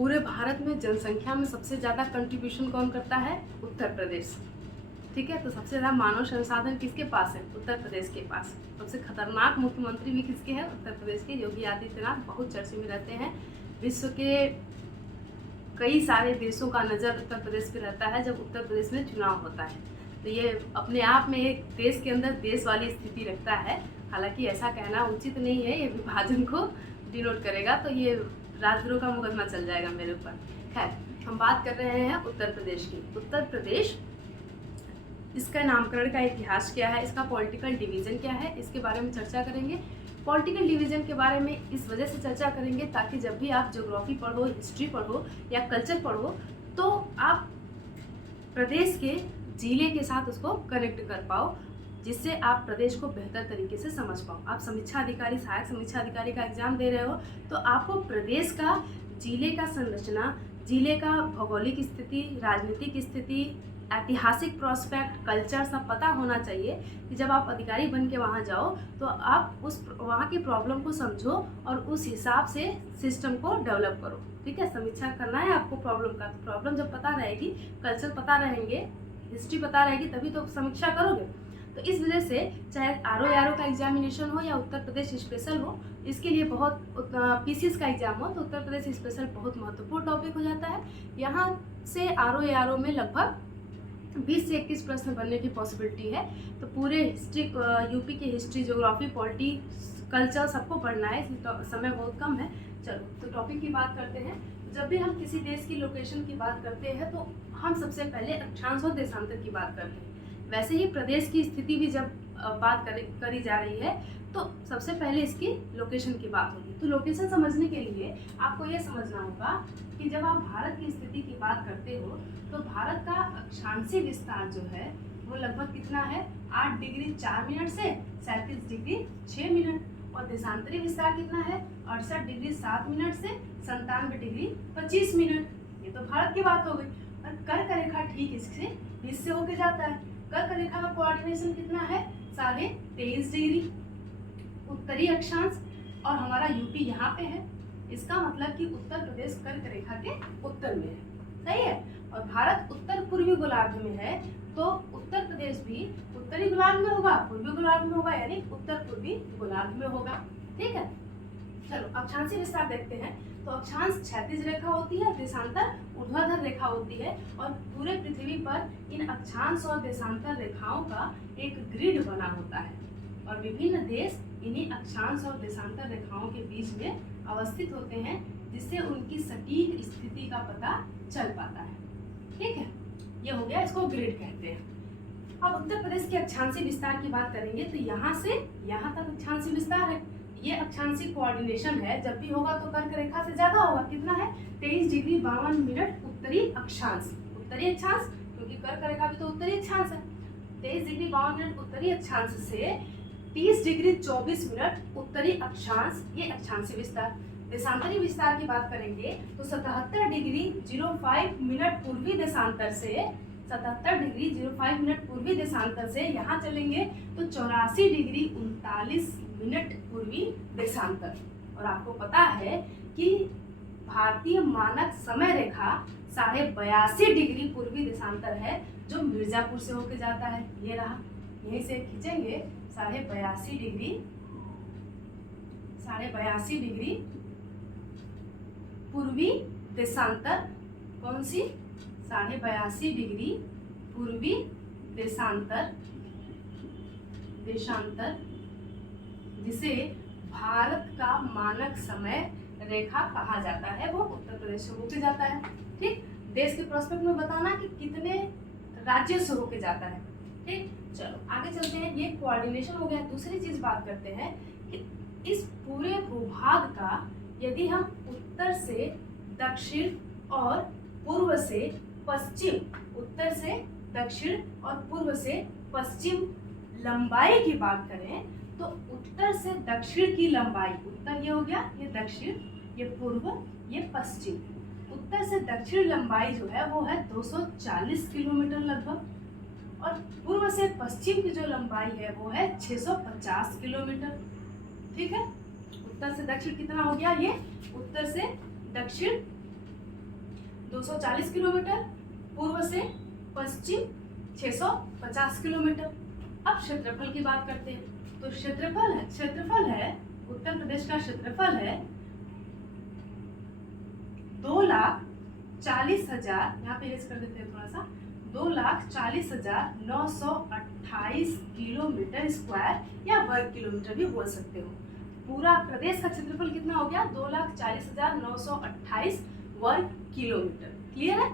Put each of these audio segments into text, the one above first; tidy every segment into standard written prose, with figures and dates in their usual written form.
पूरे भारत में जनसंख्या में सबसे ज़्यादा कंट्रीब्यूशन कौन करता है? उत्तर प्रदेश। ठीक है, तो सबसे ज़्यादा मानव संसाधन किसके पास है? उत्तर प्रदेश के पास। सबसे खतरनाक मुख्यमंत्री भी किसके हैं? उत्तर प्रदेश के योगी आदित्यनाथ बहुत चर्चे में रहते हैं। विश्व के कई सारे देशों का नज़र उत्तर प्रदेश पे रहता है जब उत्तर प्रदेश में चुनाव होता है। तो ये अपने आप में एक देश के अंदर देश वाली स्थिति रखता है। हालांकि ऐसा कहना उचित नहीं है, ये विभाजन को डिनोट करेगा, तो ये राजद्रोह का मुकदमा चल जाएगा मेरे ऊपर। खैर, हम बात कर रहे हैं उत्तर प्रदेश की। उत्तर प्रदेश, इसका नामकरण का इतिहास क्या है, इसका पॉलिटिकल डिवीज़न क्या है, इसके बारे में चर्चा करेंगे। पॉलिटिकल डिवीज़न के बारे में इस वजह से चर्चा करेंगे ताकि जब भी आप ज्योग्राफी पढ़ो, हिस्ट्री पढ़ो या कल्चर पढ़ो तो आप प्रदेश के जिले के साथ उसको कनेक्ट कर पाओ, जिससे आप प्रदेश को बेहतर तरीके से समझ पाओ। आप समीक्षा अधिकारी, सहायक समीक्षा अधिकारी का एग्जाम दे रहे हो तो आपको प्रदेश का, जिले का संरचना, जिले का भौगोलिक स्थिति, राजनीतिक स्थिति, ऐतिहासिक प्रोस्पेक्ट, कल्चर सब पता होना चाहिए कि जब आप अधिकारी बन के वहाँ जाओ तो आप उस वहाँ की प्रॉब्लम को समझो और उस हिसाब से सिस्टम को डेवलप करो। ठीक है, समीक्षा करना है आपको प्रॉब्लम का, तो प्रॉब्लम जब पता रहेगी, कल्चर पता रहेंगे, हिस्ट्री पता रहेगी, तभी तो समीक्षा करोगे। तो इस वजह से चाहे आरओ का एग्जामिनेशन हो या उत्तर प्रदेश स्पेशल हो, इसके लिए बहुत पीसीएस का एग्जाम हो तो उत्तर प्रदेश स्पेशल बहुत महत्वपूर्ण टॉपिक हो जाता है। यहाँ से आरओ में लगभग 20 से 21 प्रश्न बनने की पॉसिबिलिटी है। तो पूरे हिस्ट्री, यूपी की हिस्ट्री, ज्योग्राफी, पॉलिटी, कल्चर सबको पढ़ना है, समय बहुत कम है। चलो तो टॉपिक की बात करते हैं। जब भी हम किसी देश की लोकेशन की बात करते हैं तो हम सबसे पहले अक्षांश और देशांतर की बात करते हैं। वैसे ही प्रदेश की स्थिति भी जब बात करी जा रही है तो सबसे पहले इसकी लोकेशन की बात होगी। तो लोकेशन समझने के लिए आपको ये समझना होगा कि जब आप भारत की स्थिति की बात करते हो तो भारत का अक्षांशीय विस्तार जो है वो लगभग कितना है? 8 डिग्री 4 मिनट से 37 डिग्री 6 मिनट। और देशांतरी विस्तार कितना है? 68 डिग्री 7 मिनट से 97 डिग्री 25 मिनट। ये तो भारत की बात हो गई। और कर्क रेखा ठीक इससे होके जाता है। कर्क रेखा का कोऑर्डिनेशन कितना है? 23.5 डिग्री उत्तरी अक्षांश, और हमारा यूपी यहाँ पे है। इसका मतलब कि उत्तर प्रदेश कर्क रेखा के उत्तर में है। सही है। और भारत उत्तर पूर्वी गोलार्ध में है तो उत्तर प्रदेश भी उत्तरी गोलार्ध में होगा, पूर्वी गोलार्ध में होगा, यानी उत्तर पूर्वी गोलार्ध में होगा। ठीक है, चलो अक्षांशीय विस्तार देखते हैं। तो अक्षांश क्षैतिज रेखा होती है, देशांतर ऊर्ध्वाधर रेखा होती है, और पूरे पृथ्वी पर इन अक्षांश और देशांतर रेखाओं का एक ग्रिड बना होता है और विभिन्न देश इन्हीं अक्षांश और देशांतर रेखाओं के बीच में अवस्थित होते हैं, जिससे उनकी सटीक स्थिति का पता चल पाता है। ठीक है, ये हो गया, इसको ग्रिड कहते हैं। अब उत्तर प्रदेश के अक्षांशीय विस्तार की बात करेंगे तो यहाँ से यहाँ तक अक्षांशीय विस्तार है। ये अक्षांशीय कोऑर्डिनेशन है, जब भी होगा तो कर्क रेखा से ज्यादा होगा। कितना है? 23 डिग्री 52 मिनट उत्तरी अक्षांश, उत्तरी अक्षांश, क्योंकि कर्क रेखा भी तो उत्तरी अक्षांश है। 23 डिग्री 52 मिनट उत्तरी अक्षांश से 30 डिग्री 24 मिनट उत्तरी अक्षांश, ये अक्षांशीय विस्तार। देशांतरी विस्तार की बात करेंगे तो 77 डिग्री 05 मिनट पूर्वी देशांतर से 77 डिग्री 05 मिनट पूर्वी देशांतर से यहाँ चलेंगे तो 84 डिग्री 39 मिनट पूर्वी देशांतर। और आपको पता है कि भारतीय मानक समय रेखा 82.5 डिग्री पूर्वी देशांतर है, जो मिर्जापुर से होके जाता है। ये रहा, यहीं से खींचेंगे 82.5 डिग्री पूर्वी देशांतर। कौन सी? 82.5 डिग्री पूर्वी देशांतर, जिसे भारत का मानक समय रेखा कहा जाता है, वो उत्तर प्रदेश से होके जाता है। ठीक, देश के प्रोस्पेक्ट में बताना कि कितने राज्यों से होके जाता है। ठीक, चलो आगे चलते हैं। ये कोऑर्डिनेशन हो गया। दूसरी चीज बात करते हैं कि इस पूरे भूभाग का यदि हम उत्तर से दक्षिण और पूर्व से पश्चिम, उत्तर से दक्षिण और पूर्व से पश्चिम लंबाई की बात करें तो उत्तर से दक्षिण की लंबाई, उत्तर ये हो गया, ये दक्षिण, ये पूर्व, ये पश्चिम। उत्तर से दक्षिण लंबाई जो है वो है 240 किलोमीटर लगभग, और पूर्व से पश्चिम की जो लंबाई है वो है 650 किलोमीटर। ठीक है, उत्तर से दक्षिण कितना हो गया? ये उत्तर से दक्षिण 240 किलोमीटर, पूर्व से पश्चिम 650 किलोमीटर। अब क्षेत्रफल की बात करते हैं। तो क्षेत्रफल है उत्तर प्रदेश का क्षेत्रफल है 2,40,000, यहाँ पे रेस कर देते हैं थोड़ा सा, 2,40,928 किलोमीटर स्क्वायर या वर्ग किलोमीटर भी बोल सकते हो। पूरा प्रदेश का क्षेत्रफल कितना हो गया? 2,40,928 वर्ग किलोमीटर। क्लियर है?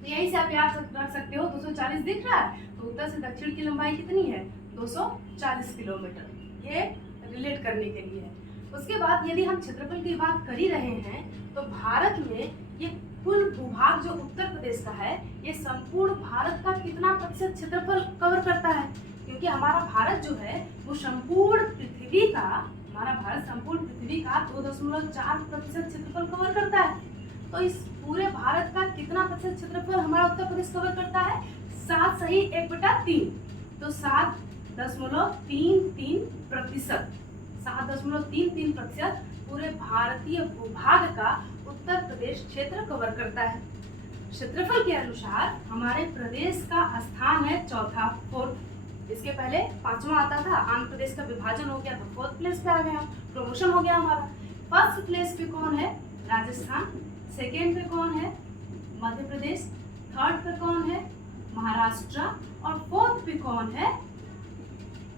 तो यही से आप याद रख सकते हो, 240 दिख रहा है तो उत्तर से दक्षिण की लंबाई कितनी है? 240 किलोमीटर। ये रिलेट करने के लिए है। उसके बाद यदि हम क्षेत्रफल की बात कर ही रहे हैं तो भारत में ये कुल भूभाग जो उत्तर प्रदेश का है, ये संपूर्ण भारत का कितना प्रतिशत क्षेत्रफल कवर करता है? क्योंकि हमारा भारत जो है वो संपूर्ण पृथ्वी का 2.4% क्षेत्रफल कवर करता है। तो इस पूरे भारत का कितना प्रतिशत क्षेत्रफल हमारा उत्तर प्रदेश कवर करता है? 7 सही 1/3। तो 7.33%, 7.33% पूरे भारतीय भूभाग का उत्तर प्रदेश क्षेत्र कवर करता है। क्षेत्रफल के अनुसार हमारे प्रदेश का स्थान है चौथा, 4th। इसके पहले 5वां आता था, आंध्र प्रदेश का विभाजन हो गया तो 4th प्लेस पे आ गया, प्रमोशन हो गया हमारा। 1st प्लेस पे कौन है? राजस्थान। 2nd पे कौन है? मध्य प्रदेश। 3rd पे कौन है? महाराष्ट्र। और 4th पे कौन है?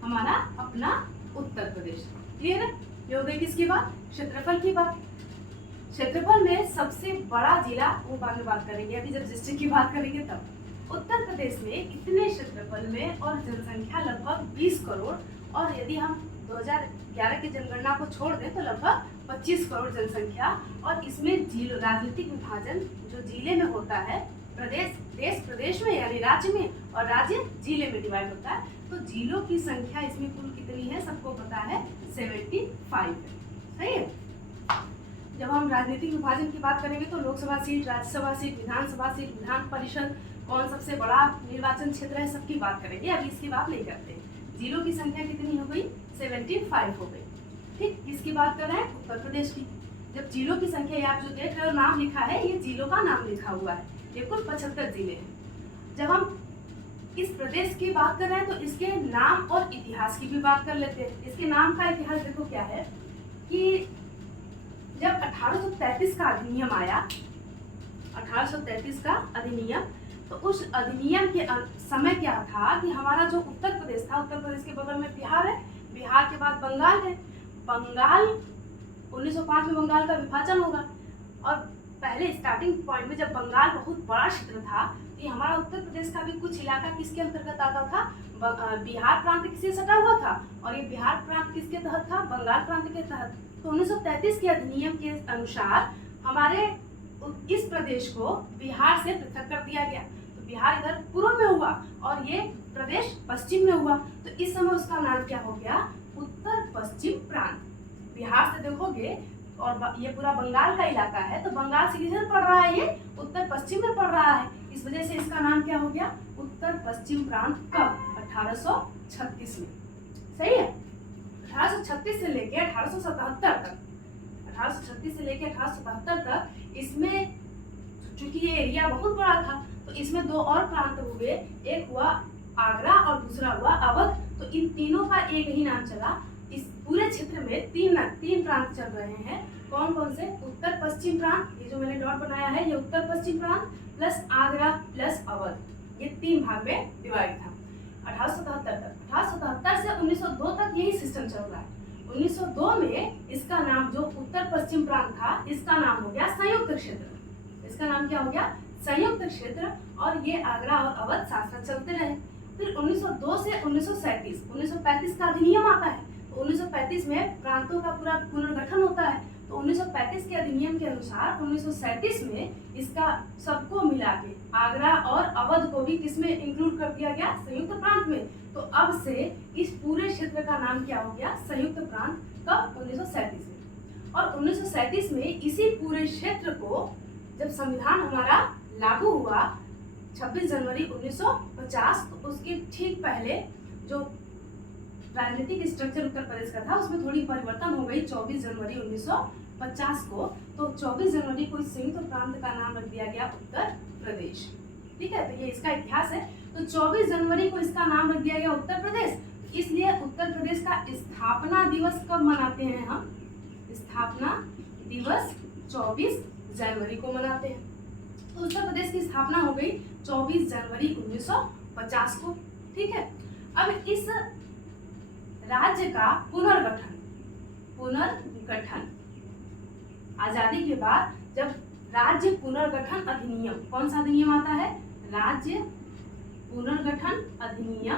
हमारा अपना उत्तर प्रदेश। क्लियर है? ये हो गई किसकी बात? क्षेत्रफल की बात। क्षेत्रफल में सबसे बड़ा जिला वो बाद में बात करेंगे, अभी जब डिस्ट्रिक्ट की बात करेंगे तब। उत्तर प्रदेश में इतने क्षेत्रफल में और जनसंख्या लगभग 20 करोड़, और यदि हम 2011 की जनगणना को छोड़ दें तो लगभग 25 करोड़ जनसंख्या। और इसमें राजनीतिक विभाजन जो जिले में होता है, देश प्रदेश में यानी राज्य में, और राज्य जिले में डिवाइड होता है। तो जिलों की संख्या इसमें कुल कितनी है सबको पता है? 75 है। सही है? जब हम राजनीतिक विभाजन की बात करेंगे तो लोकसभा सीट, राज्यसभा सीट, विधानसभा सीट, विधान परिषद, कौन सबसे बड़ा निर्वाचन क्षेत्र है, सबकी बात करेंगे। अभी इसकी बात नहीं करते। जिलों की संख्या कितनी हो गई? 75 हो गई। ठीक, किसकी बात कर रहे हैं? उत्तर प्रदेश की। जब जिलों की संख्या, आप जो देख रहे हो नाम लिखा है, ये जिलों का नाम लिखा हुआ है। ये कुल 75 जिले हैं। जब हम इस प्रदेश की बात कर रहे हैं तो इसके नाम और इतिहास की भी बात कर लेते हैं। इसके नाम का इतिहास देखो क्या है कि जब 1833 का अधिनियम आया, 1833 का अधिनियम, तो उस अधिनियम के समय क्या था कि हमारा जो उत्तर प्रदेश था, उत्तर प्रदेश के बगल में बिहार है, बिहार के बाद बंगाल है। बंगाल 1905 में बंगाल का विभाजन होगा, और पहले स्टार्टिंग पॉइंट में जब बंगाल बहुत बड़ा क्षेत्र था, ये हमारा उत्तर प्रदेश का भी कुछ इलाका किसके अंतर्गत आता था? बिहार प्रांत किससे सटा हुआ था, और ये बिहार प्रांत किसके तहत था? बंगाल प्रांत के तहत। तो 1933 के अधिनियम के अनुसार हमारे इस प्रदेश को बिहार से पृथक कर दिया गया। तो बिहार इधर पूर्व में हुआ और ये प्रदेश पश्चिम में हुआ। तो इस समय उसका नाम क्या हो गया? उत्तर पश्चिम प्रांत। बिहार से देखोगे और ये पूरा बंगाल का इलाका है, तो बंगाल से किधर पड़ रहा है? ये उत्तर पश्चिम में पड़ रहा है। इस वजह से इसका नाम क्या हो गया? उत्तर पश्चिम प्रांत। कब? 1836 में। सही है? 1836 से लेके 1877 तक, 1836 से लेके 1877 तक इसमें, चूंकि ये एरिया बहुत बड़ा था, तो इसमें 2 और प्रांत हुए। एक हुआ आगरा और दूसरा हुआ अवध। तो इन तीनों का एक ही नाम चला। इस पूरे क्षेत्र में तीन प्रांत चल रहे हैं। कौन कौन से? उत्तर पश्चिम प्रांत, ये जो मैंने डॉट बनाया है, ये उत्तर पश्चिम प्रांत प्लस आगरा प्लस अवध, ये 3 भाग में डिवाइड था 1877 तक। 1877 से 1902 तक यही सिस्टम चल रहा है। 1902 में इसका नाम, जो उत्तर पश्चिम प्रांत था, इसका नाम हो गया संयुक्त क्षेत्र। इसका नाम क्या हो गया? संयुक्त क्षेत्र। और ये आगरा और अवध साथ साथ चलते रहे। फिर 1902 से 1935 का अधिनियम आता है। तो 1935 में प्रांतों का पूरा पुनर्गठन होता है। तो 1935 के अधिनियम के अनुसार 1937 में इसका सबको मिला के आगरा और अवध को भी किसमें इंक्लूड कर दिया गया? संयुक्त प्रांत में। तो अब से इस पूरे क्षेत्र का नाम क्या हो गया? संयुक्त प्रांत। कब? 1937 में। और 1937 में इसी पूरे क्षेत्र को जब संविधान हमारा लागू हुआ 26 जनवरी 1950, तो उसके ठीक पहले जो राजनीतिक स्ट्रक्चर उत्तर प्रदेश का था उसमें थोड़ी परिवर्तन हो गई 24 जनवरी 1950 को, तो 24 जनवरी को इस संयुक्त प्रांत का नाम रख दिया गया उत्तर प्रदेश। ठीक है, तो ये इसका इतिहास है। तो 24 जनवरी को इसका नाम रख दिया गया उत्तर प्रदेश, इसलिए उत्तर प्रदेश का स्थापना दिवस कब मनाते हैं हम? स्थापना दिवस 24 जनवरी को मनाते हैं। तो उत्तर प्रदेश की स्थापना हो गई 24 जनवरी 1950 को। ठीक है, अब इस राज्य का पुनर्गठन आजादी के बाद जब राज्य पुनर्गठन अधिनियम, कौन सा अधिनियम आता है? राज्य पुनर्गठन अधिनियम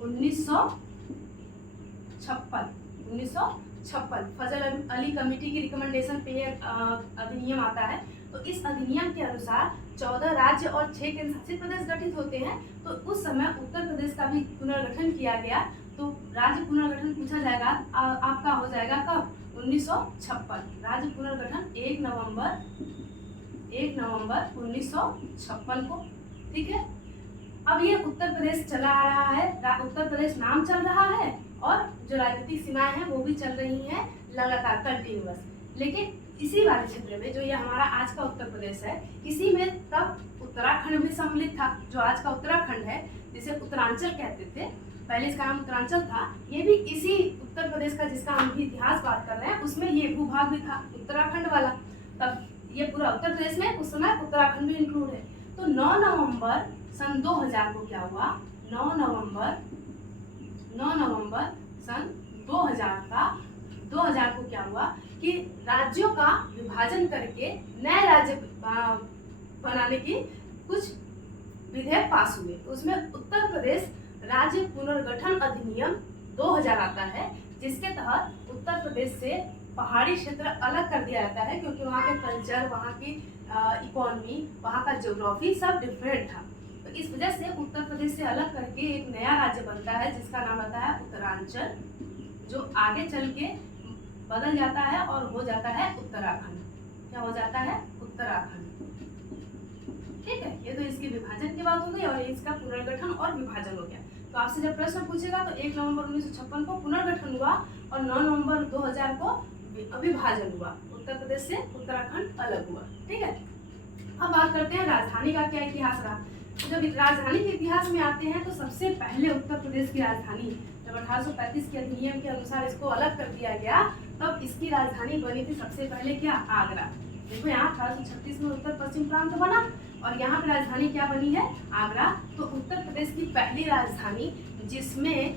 1956 फजल अली कमेटी की रिकमेंडेशन पे अधिनियम आता है। तो इस अधिनियम के अनुसार 14 राज्य और 6 केंद्र शासित प्रदेश गठित होते हैं। तो उस समय उत्तर प्रदेश का भी पुनर्गठन किया गया। तो राज्य पुनर्गठन पूछा जाएगा आपका हो जाएगा कब? 1956। राज्य पुनर्गठन 1 नवंबर 1956 को। ठीक है, अब ये उत्तर प्रदेश चला आ रहा है, उत्तर प्रदेश नाम चल रहा है और जो राजनीतिक सीमाएं हैं वो भी चल रही हैं लगातार कंटिन्यूअस। लेकिन इसी वाले क्षेत्र में जो ये हमारा आज का उत्तर प्रदेश है, इसी में तब उत्तराखंड भी सम्मिलित था। जो आज का उत्तराखंड है, जिसे उत्तरांचल कहते थे, पहले इसका नाम उत्तरांचल था, ये भी इसी उत्तर प्रदेश का जिसका हम भी इतिहास बात कर रहे हैं उसमें ये भूभाग भी था उत्तराखंड वाला। तब ये पूरा उत्तर प्रदेश में उस समय उत्तराखंड भी इंक्लूड है। तो 9 नवंबर सन 2000 को क्या हुआ? 9 नवंबर सन 2000 को क्या हुआ कि राज्यों का विभाजन करके नए राज्य बनाने की कुछ विधेयक पास हुए। उसमें उत्तर प्रदेश राज्य पुनर्गठन अधिनियम 2000 आता है, जिसके तहत उत्तर प्रदेश से पहाड़ी क्षेत्र अलग कर दिया जाता है, क्योंकि वहाँ के कल्चर, वहाँ की इकोनॉमी, वहाँ का ज्योग्राफी सब डिफरेंट था। तो इस वजह से उत्तर प्रदेश से अलग करके एक नया राज्य बनता है जिसका नाम आता है उत्तरांचल, जो आगे चल के बदल जाता है और हो जाता है उत्तराखंड। क्या हो जाता है? उत्तराखंड। ठीक है, ये तो इसके विभाजन की बात हो गई और इसका पुनर्गठन और विभाजन हो गया। तो आपसे जब प्रश्न पूछेगा तो 1 नवंबर 1956 को पुनर्गठन हुआ और 9 नवंबर 2000 को विभाजन हुआ, उत्तर प्रदेश से उत्तराखंड अलग हुआ। ठीक है, अब बात करते हैं राजधानी का क्या इतिहास रहा। तो जब राजधानी के इतिहास में आते हैं तो सबसे पहले उत्तर प्रदेश की राजधानी जब 1835 के अधिनियम के अनुसार इसको अलग कर दिया गया, तब इसकी राजधानी बनी थी सबसे पहले क्या? आगरा। देखो यहाँ 1836 में उत्तर पश्चिम प्रांत बना और यहाँ पे राजधानी क्या बनी है? आगरा। तो उत्तर प्रदेश की पहली राजधानी जिसमें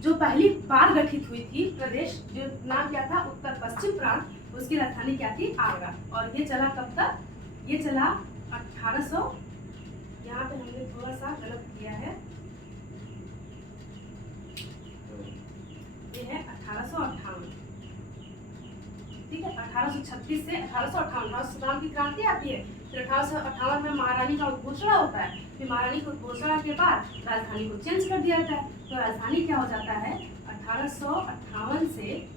जो पहली बार गठित हुई थी प्रदेश, जो नाम क्या था? उत्तर पश्चिम प्रांत, उसकी राजधानी क्या थी? आगरा। और ये चला कब तक? ये चला 1800, यहाँ पे हमने थोड़ा सा गलत किया है, ये है 1858। ठीक है, 1836 से 1858 की क्रांति आती है, फिर 1858 में महारानी का उद्घोषणा होता है, फिर महारानी की उद्घोषणा के बाद राजधानी को चेंज कर दिया जाता है। तो राजधानी क्या हो जाता है? 1858 से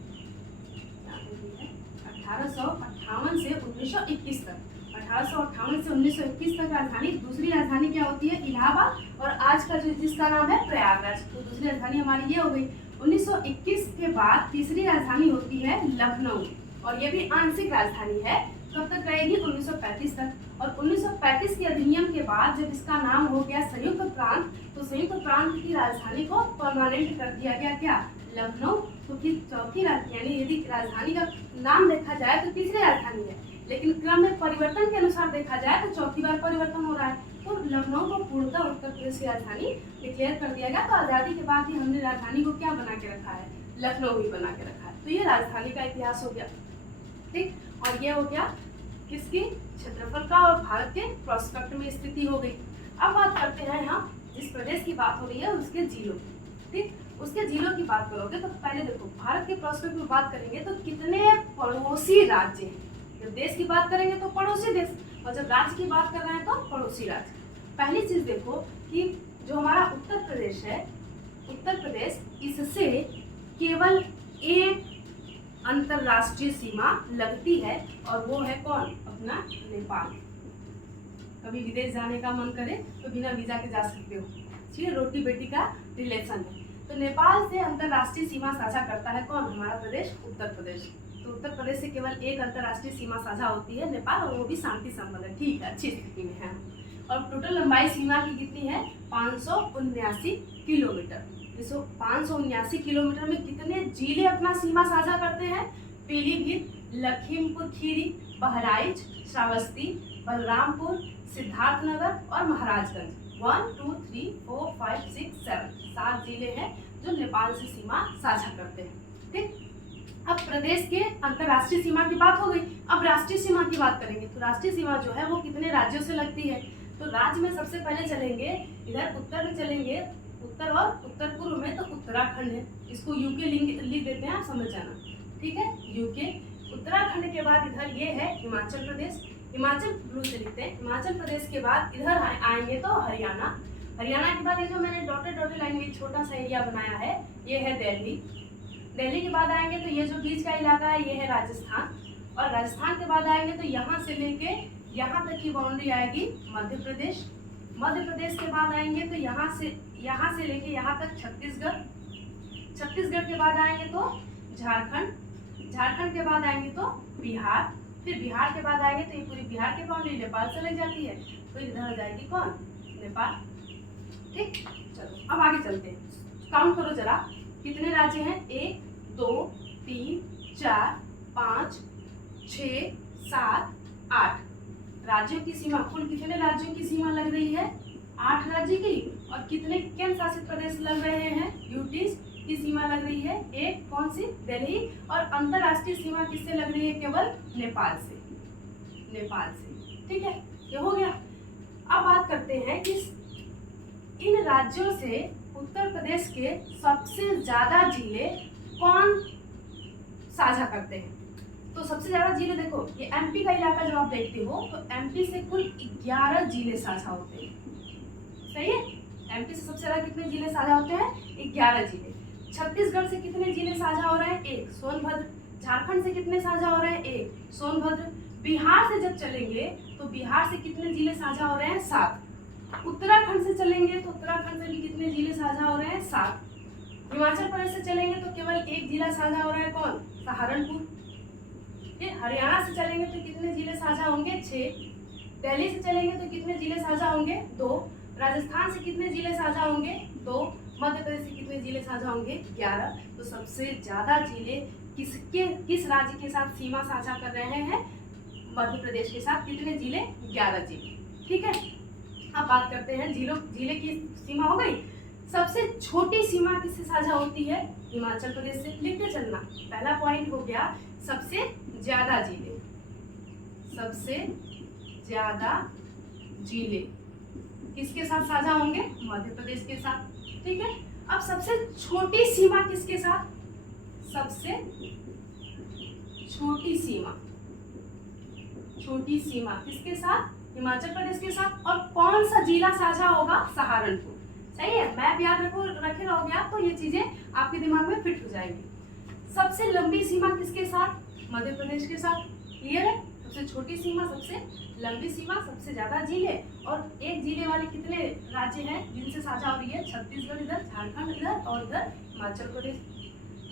1921 तक। 1858 से 1921 तक राजधानी। दूसरी राजधानी क्या होती है? इलाहाबाद। और आज का जो जिसका नाम है प्रयागराज। तो दूसरी राजधानी हमारी ये हो गई। 1921 के बाद तीसरी राजधानी होती है लखनऊ, और ये भी आंशिक राजधानी है। कब तक रहेगी? 1935 तक। और 1935 के अधिनियम के बाद जब इसका नाम हो गया संयुक्त प्रांत, तो संयुक्त प्रांत की राजधानी को परमानेंट कर दिया गया क्या? लखनऊ। तो फिर चौथी राजधानी, यानी यदि राजधानी का नाम देखा जाए तो तीसरी राजधानी है, लेकिन क्रम में परिवर्तन के अनुसार देखा जाए तो चौथी बार परिवर्तन हो रहा है। तो लखनऊ को पूर्णतः उत्तर प्रदेश की राजधानी डिक्लेयर कर दिया गया। तो आज़ादी के बाद ही हमने राजधानी को क्या बना के रखा है? लखनऊ ही बना के रखा है। तो ये राजधानी का इतिहास हो गया। ठीक, और ये हो गया किसकी? क्षेत्रफल का और भारत के प्रोस्पेक्ट में स्थिति हो गई। अब बात करते हैं यहाँ जिस प्रदेश की बात हो रही है उसके जिलों की। ठीक, उसके जिलों की बात करोगे तो पहले देखो भारत के प्रोस्पेक्ट में बात करेंगे तो कितने पड़ोसी राज्य हैं। जब देश की बात करेंगे तो पड़ोसी देश, और जब राज्य की बात कर रहे हैं तो पड़ोसी राज्य। पहली चीज देखो कि जो हमारा उत्तर प्रदेश है, उत्तर प्रदेश, इससे केवल एक अंतरराष्ट्रीय सीमा लगती है और वो है कौन? अपना नेपाल। कभी विदेश जाने का मन करे तो बिना वीजा के जा सकते हो। ठीक है, रोटी बेटी का रिलेशन है। तो नेपाल से अंतरराष्ट्रीय सीमा साझा करता है कौन? हमारा प्रदेश उत्तर प्रदेश। तो उत्तर प्रदेश से केवल एक अंतरराष्ट्रीय सीमा साझा होती है नेपाल, और वो भी शांति संबंध। ठीक है, अच्छी स्थिति में है। और टोटल लंबाई सीमा की कितनी है? 579 किलोमीटर। 579 किलोमीटर में कितने जिले अपना सीमा साझा करते हैं? पीलीभीत, लखीमपुर खीरी, बहराइच, श्रावस्ती, बलरामपुर, सिद्धार्थनगर और महाराजगंज। 1 2 3 4 5 6 7 7 जिले हैं जो नेपाल से सीमा साझा करते हैं। ठीक, अब प्रदेश के अंतरराष्ट्रीय सीमा की बात हो गई, अब राष्ट्रीय सीमा की बात करेंगे। तो राष्ट्रीय सीमा जो है वो कितने राज्यों से लगती है? तो राज्य में सबसे पहले चलेंगे, इधर उत्तर में चलेंगे, उत्तर और उत्तर पूर्व में तो उत्तराखंड है, इसको यूके लिख देते हैं, आप समझ जाना। ठीक है, यूके। उत्तराखंड के बाद इधर ये है हिमाचल प्रदेश, हिमाचल ब्लू से लिखते हैं। हिमाचल प्रदेश के बाद इधर आएंगे तो हरियाणा, हरियाणा के बाद ये जो मैंने डॉटेड लाइन में छोटा सा एरिया बनाया है ये है दिल्ली, दिल्ली के बाद आएंगे तो ये जो बीच का इलाका है ये है राजस्थान, और राजस्थान के बाद आएंगे तो यहाँ से लेके यहाँ तक की बाउंड्री आएगी मध्य प्रदेश, मध्य प्रदेश के बाद आएंगे तो यहाँ से लेके यहाँ तक छत्तीसगढ़, छत्तीसगढ़ के बाद आएंगे तो झारखंड, झारखंड के बाद आएंगे तो बिहार, फिर बिहार के बाद आएंगे तो ये पूरी बिहार की बाउंड्री नेपाल से लग जाती है, तो इधर आ जाएगी कौन? नेपाल। ठीक, चलो अब आगे चलते हैं। काउंट करो जरा, कितने राज्य हैं? 1 2 3 4 5 6 7 8 राज्यों की सीमा। कुल कितने राज्यों की सीमा लग रही है? 8 राज्य की। और कितने केंद्र शासित प्रदेश लग रहे हैं? यूटीज की सीमा लग रही है एक, कौन सी? दिल्ली। और अंतरराष्ट्रीय सीमा किससे लग रही है? केवल नेपाल से, नेपाल से। ठीक है, ये हो गया। अब बात करते हैं कि इन राज्यों से उत्तर प्रदेश के सबसे ज्यादा जिले कौन साझा करते हैं? तो सबसे ज्यादा जिले देखो, ये एमपी का इलाका जब आप देखते हो तो एमपी से कुल 11 जिले साझा होते हैं। सही है, एमपी से सबसे ज्यादा कितने जिले साझा होते हैं? 11 जिले। छत्तीसगढ़ से कितने जिले साझा हो रहे हैं? 1, सोनभद्र। झारखंड से कितने साझा हो रहे हैं? 1, सोनभद्र। बिहार से जब चलेंगे तो बिहार से कितने जिले साझा हो रहे हैं? 7। उत्तराखंड से चलेंगे तो उत्तराखंड से भी कितने जिले साझा हो रहे हैं? 7। हिमाचल प्रदेश से चलेंगे तो केवल एक जिला साझा हो रहा है, कौन? सहारनपुर। हरियाणा से चलेंगे तो कितने जिले साझा होंगे? 6। दिल्ली से चलेंगे तो कितने जिले साझा होंगे? 2। राजस्थान से कितने जिले साझा होंगे? 2। मध्य प्रदेश से कितने जिले साझा होंगे? 11। तो सबसे ज्यादा जिले किस राज्य के साथ सीमा साझा कर रहे हैं? मध्य प्रदेश के साथ। कितने जिले? 11 जिले। ठीक है, अब बात करते हैं जिले की सीमा हो गई। सबसे छोटी सीमा किससे साझा होती है? हिमाचल प्रदेश से। लिखते चलना, पहला पॉइंट हो गया सबसे ज्यादा जिले, सबसे ज्यादा जिले किसके साथ साझा होंगे? मध्य प्रदेश के साथ। ठीक है, अब सबसे छोटी सीमा किसके साथ? सबसे छोटी सीमा, छोटी सीमा किसके साथ? हिमाचल प्रदेश के साथ। और कौन सा जिला साझा होगा? सहारनपुर। सही है, मैप याद रखे रहोगे आप तो ये चीजें आपके दिमाग में फिट हो जाएंगी। सबसे लंबी सीमा किसके साथ? मध्य प्रदेश के साथ। क्लियर है, सबसे छोटी सीमा, सबसे लंबी सीमा, सबसे ज्यादा जिले। और एक जिले वाले कितने राज्य हैं जिनसे साझा हो रही है? छत्तीसगढ़ इधर, झारखंड इधर और इधर हिमाचल प्रदेश।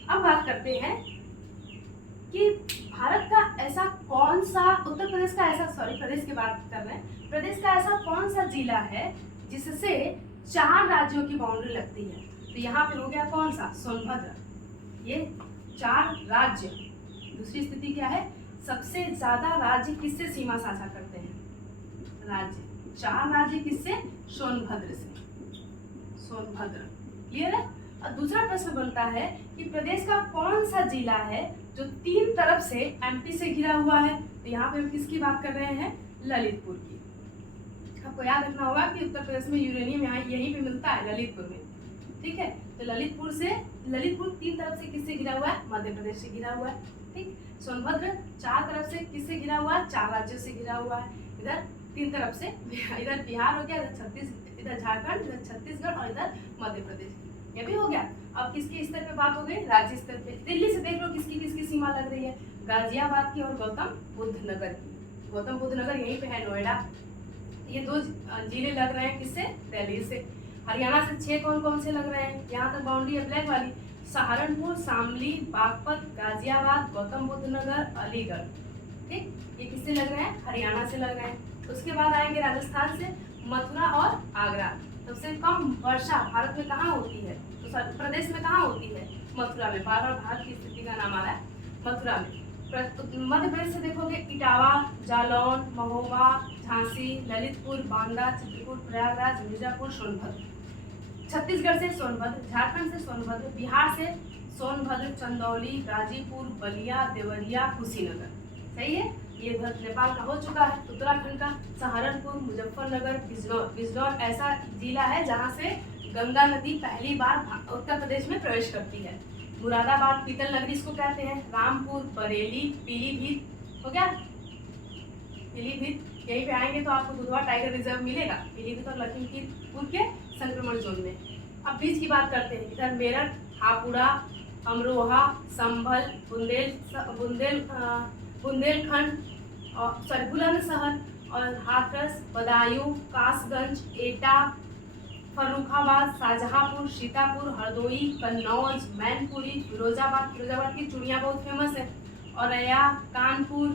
अब बात करते हैं कि भारत का ऐसा कौन सा, उत्तर प्रदेश का ऐसा, प्रदेश की बात कर रहे हैं, प्रदेश का ऐसा कौन सा जिला है जिससे 4 राज्यों की बाउंड्री लगती है? तो यहाँ पे हो गया कौन सा? सोनभद्र। ये 4 राज्य। दूसरी स्थिति क्या है? सबसे ज्यादा राज्य किससे सीमा साझा करते हैं? राज्य, 4 राज्य किससे? सोनभद्र से, सोनभद्र। क्लियर है। और दूसरा प्रश्न बनता है कि प्रदेश का कौन सा जिला है जो 3 तरफ से एमपी से घिरा हुआ है? तो यहाँ पे हम किसकी बात कर रहे हैं? ललितपुर की। आपको याद रखना होगा कि उत्तर प्रदेश में यूरेनियम यहाँ यहीं पे मिलता है, ललितपुर में। ठीक है, तो ललितपुर 3 तरफ से किससे घिरा हुआ है? मध्य प्रदेश से घिरा हुआ है। ठीक, सोनभद्र 4 तरफ से किससे घिरा हुआ है? 4 राज्यों से घिरा हुआ है। इधर 3 तरफ से, इधर बिहार हो गया, इधर झारखंड, इधर छत्तीसगढ़ और इधर मध्य प्रदेश। ये भी हो गया। अब किसके स्तर पे बात हो गई? राज्य स्तर पे। दिल्ली से देख लो किसकी किसकी सीमा लग रही है? गाजियाबाद की और गौतम बुद्ध नगर की। गौतम बुद्ध नगर यहीं पे है, नोएडा। ये 2 जिले लग रहे हैं किससे? दिल्ली से। हरियाणा से 6 कौन कौन से लग रहे हैं, यहाँ तक बाउंड्री है ब्लैक वाली, सहारनपुर, शामली, बागपत, गाजियाबाद, गौतम बुद्ध नगर, अलीगढ़। ठीक, ये किससे लग रहे हैं, हरियाणा से लग रहे हैं। उसके बाद आएंगे राजस्थान से मथुरा और आगरा। सबसे कम वर्षा भारत में कहाँ होती है, तो प्रदेश में कहाँ होती है, मथुरा में। बार बार भारत की स्थिति का नाम आ रहा है, मथुरा में। मध्य प्रदेश से देखोगे इटावा, जालौन, महोबा, झांसी, ललितपुर, बांदा, चित्रकूट, प्रयागराज, मिर्जापुर, सोनभद्र। छत्तीसगढ़ से सोनभद्र, झारखंड से सोनभद्र, बिहार से सोनभद्र, चंदौली, गाजीपुर, बलिया, देवरिया, कुशीनगर। सही है, ये नेपाल का हो चुका है। उत्तराखंड का सहारनपुर, मुजफ्फरनगर, बिजनौर ऐसा जिला है जहाँ से गंगा नदी पहली बार उत्तर प्रदेश में प्रवेश करती है। मुरादाबाद पीतल नगरी इसको कहते हैं। रामपुर, बरेली, पीलीभीत, हो गया पीलीभीत। यहीं पे आएंगे तो आपको दुधवा टाइगर रिजर्व मिलेगा, पीलीभीत और लखीमपुर के संक्रमण जोन में। अब बीच की बात करते हैं, इधर मेरठ, हापुड़ा, अमरोहा, संभल, बुंदेलखंड और बुलंदशहर और हाथरस, बदायूं, कासगंज, एटा, फर्रुखाबाद, शाहजहांपुर, सीतापुर, हरदोई, कन्नौज, मैनपुरी, फिरोजाबाद की चूड़ियाँ बहुत फेमस है, औरैया, कानपुर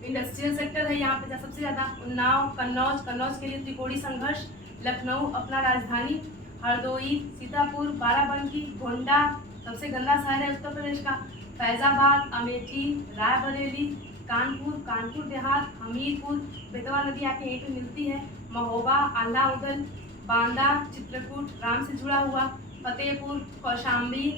इंडस्ट्रियल सेक्टर है यहाँ पे सबसे ज़्यादा, उन्नाव, कन्नौज के लिए त्रिकोणी संघर्ष, लखनऊ अपना राजधानी, हरदोई, सीतापुर, बाराबंकी, गोंडा सबसे गंदा शहर है उत्तर प्रदेश का, फैजाबाद, अमेठी, रायबरेली, कानपुर देहात, हमीरपुर, बेतवा नदी आके यहीं पे मिलती है, महोबा, आल्हा-उदल, बांदा, चित्रकूट राम से जुड़ा हुआ, फतेहपुर, कौशाम्बी,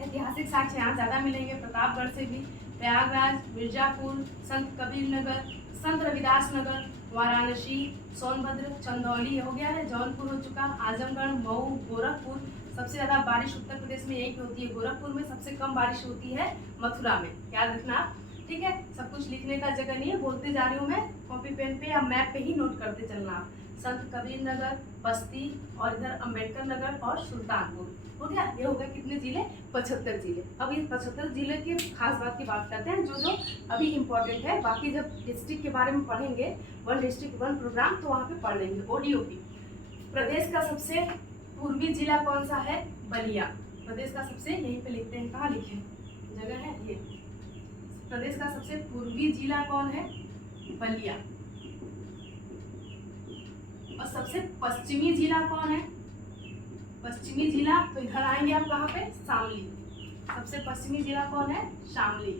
ऐतिहासिक साक्ष्य यहाँ ज़्यादा मिलेंगे, प्रतापगढ़ से भी, प्रयागराज, मिर्जापुर, संत कबीर नगर, संत रविदास नगर, वाराणसी, सोनभद्र, चंदौली हो गया है, जौनपुर हो चुका, आजमगढ़, मऊ, गोरखपुर। सबसे ज़्यादा बारिश उत्तर प्रदेश में यही पे होती है, गोरखपुर में। सबसे कम बारिश होती है मथुरा में, याद रखना। ठीक है, सब कुछ लिखने का जगह नहीं है, बोलते जा रही हूँ मैं, कॉपी पेन पे या मैप पे ही नोट करते चलना आप। संत कबीर नगर, बस्ती और इधर अम्बेडकर नगर और सुल्तानपुर हो गया। ये हो गए कितने जिले, 75 जिले। अब इन 75 जिले की खास बात की बात करते हैं जो अभी इम्पोर्टेंट है। बाकी जब डिस्ट्रिक्ट के बारे में पढ़ेंगे, वन डिस्ट्रिक्ट वन प्रोग्राम, तो वहाँ पे पढ़ लेंगे। ओडीओपी, प्रदेश का सबसे पूर्वी जिला कौन सा है, बलिया। प्रदेश का सबसे, यहीं पे लिखते हैं, कहाँ लिखे जगह है ये, प्रदेश का सबसे पूर्वी जिला कौन है, बलिया। और सबसे पश्चिमी जिला कौन है, पश्चिमी जिला, तो इधर आएंगे आप कहाँ पे, शामली। सबसे पश्चिमी जिला कौन है, शामली।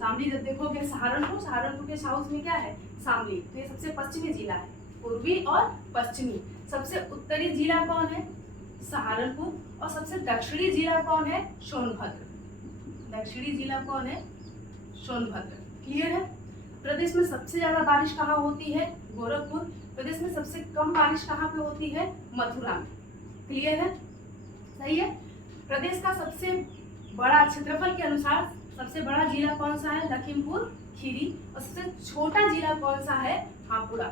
शामली जब देखोगे सहारनपुर के साउथ में क्या है, शामली, तो ये सबसे पश्चिमी जिला है, पूर्वी और पश्चिमी। सबसे उत्तरी जिला कौन है, सहारनपुर। और सबसे दक्षिणी जिला कौन है, सोनभद्र। दक्षिणी जिला कौन है, सोनभद्र। क्लियर है। प्रदेश में सबसे ज्यादा बारिश कहाँ होती है, गोरखपुर। प्रदेश में सबसे कम बारिश कहाँ पे होती है, मथुरा में। क्लियर है, सही है। प्रदेश का सबसे बड़ा क्षेत्रफल के अनुसार सबसे बड़ा जिला कौन सा है, लखीमपुर खीरी। और सबसे छोटा जिला कौन सा है, हापुड़ा।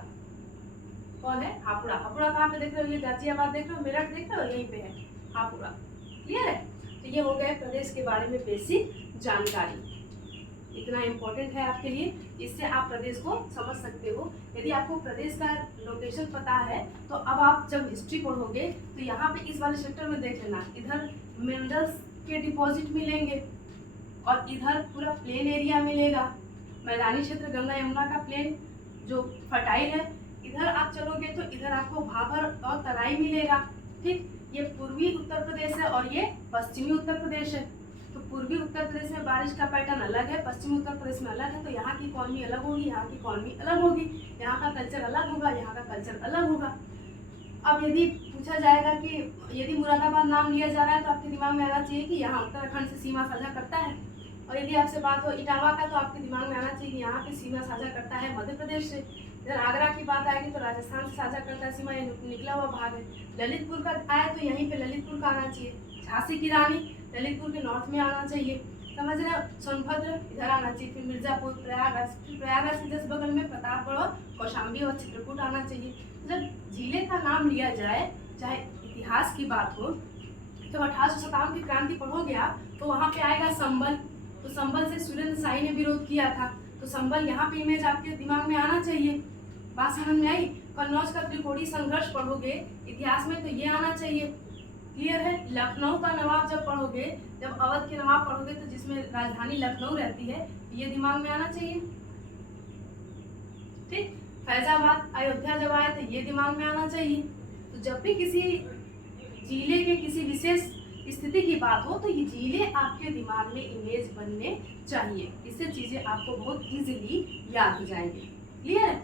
कौन है, हापुड़ा। हापुड़ा कहाँ पे देख रहे हो, ये गाजियाबाद देख रहे हो, मेरठ देख रहे हो, यहीं पे है हापुड़ा। क्लियर है। तो ये हो गए प्रदेश के बारे में बेसिक जानकारी, इतना इम्पोर्टेंट है आपके लिए, इससे आप प्रदेश को समझ सकते हो। यदि आपको प्रदेश का लोकेशन पता है तो अब आप जब हिस्ट्री पढ़ोगे तो यहाँ पे इस वाले सेक्टर में देख लेना, इधर मिनरल्स के डिपॉजिट मिलेंगे और इधर पूरा प्लेन एरिया मिलेगा, मैदानी क्षेत्र, गंगा यमुना का प्लेन जो फर्टाइल है। इधर आप चलोगे तो इधर आपको भाबर और तराई मिलेगा। ठीक, ये पूर्वी उत्तर प्रदेश है और ये पश्चिमी उत्तर प्रदेश है। तो पूर्वी उत्तर प्रदेश में बारिश का पैटर्न अलग है, पश्चिमी उत्तर प्रदेश में अलग है। तो यहाँ की इकॉनमी अलग होगी, यहाँ की इकॉनमी अलग होगी, यहाँ का कल्चर अलग होगा, यहाँ का कल्चर अलग होगा। अब यदि पूछा जाएगा कि यदि मुरादाबाद नाम लिया जा रहा है तो आपके दिमाग में आना चाहिए कि यहाँ उत्तराखंड से सीमा साझा करता है। और यदि आपसे बात हो इटावा का तो आपके दिमाग में आना चाहिए कि यहाँ पे सीमा साझा करता है मध्य प्रदेश से। इधर आगरा की बात आएगी तो राजस्थान से साझा करता है सीमा, निकला हुआ भाग है। ललितपुर का आए तो यहीं पे ललितपुर का आना चाहिए। झांसी की रानी ललितपुर के नॉर्थ में आना चाहिए, समझ रहे हो। सोनभद्र इधर आना चाहिए, फिर मिर्जापुर, प्रयागराज के जस्ट बगल में प्रतापगढ़ और कौशाम्बी और चित्रकूट आना चाहिए। जब जिले का नाम लिया जाए, चाहे इतिहास की बात हो, तो 1857 की क्रांति पढ़ोगे आप तो वहाँ पे आएगा संबल। तो संबल से सुरेंद्र शाही ने विरोध किया था, तो संबल यहाँ पे इमेज आपके दिमाग में आना चाहिए। बात समझ में आई। कन्नौज का त्रिकोणीय संघर्ष पढ़ोगे इतिहास में तो ये आना चाहिए। क्लियर है। लखनऊ का नवाब जब पढ़ोगे, जब अवध के नवाब पढ़ोगे तो जिसमें राजधानी लखनऊ रहती है, ये दिमाग में आना चाहिए। ठीक। फैजाबाद अयोध्या जब आए तो ये दिमाग में आना चाहिए। तो जब भी किसी जिले के किसी विशेष स्थिति की बात हो तो ये जिले आपके दिमाग में इमेज बनने चाहिए। इससे चीजें आपको बहुत इजीली याद हो जाएंगी। क्लियर है।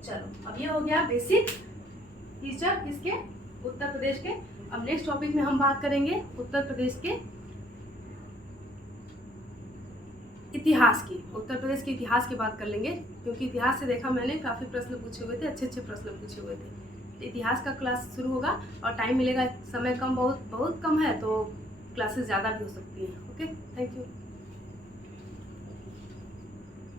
चलो अब ये हो गया बेसिक फीचर किसके, उत्तर प्रदेश के। अब नेक्स्ट टॉपिक में हम बात करेंगे उत्तर प्रदेश के इतिहास की। उत्तर प्रदेश के इतिहास की बात कर लेंगे, क्योंकि इतिहास से देखा मैंने काफ़ी प्रश्न पूछे हुए थे, अच्छे अच्छे प्रश्न पूछे हुए थे। तो इतिहास का क्लास शुरू होगा और टाइम मिलेगा, समय कम बहुत कम है, तो क्लासेस ज़्यादा भी हो सकती हैं। Okay, thank you.